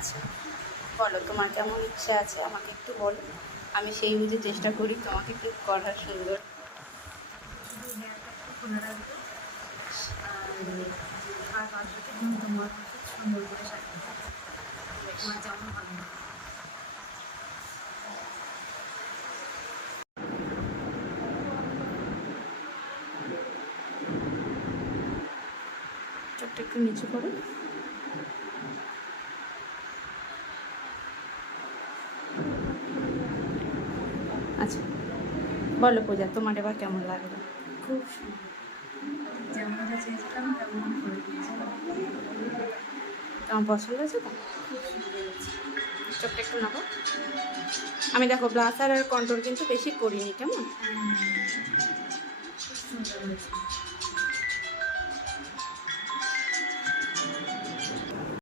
আচ্ছা, বলো তোমার কেমন ইচ্ছা আছে আমাকে একটু বলো, আমি সেই বুঝে চেষ্টা করি তোমাকে একটু করার সুন্দর। শুধু হেয়ারটা একটু খোলা রাখবে আর বাদ বাকি তুমি তোমার মতো সুন্দর করে সাজিয়ে দেবে, তোমার যেমন ভালো লাগে। চোখটা একটু নিচু করো। আচ্ছা, বলো পূজা তোমার এবার কেমন লাগলো? খুব সুন্দর, যেমনটা চেয়েছিলাম তেমন করে দিয়েছিলাম। তোমার পছন্দ হয়েছে তো? খুব সুন্দর হয়েছে। চোখটা একটু নাবো। আমি দেখো ব্লাসার আর কন্ট্রোল কিন্তু বেশি করিনি, কেমন? খুব সুন্দর হয়েছে।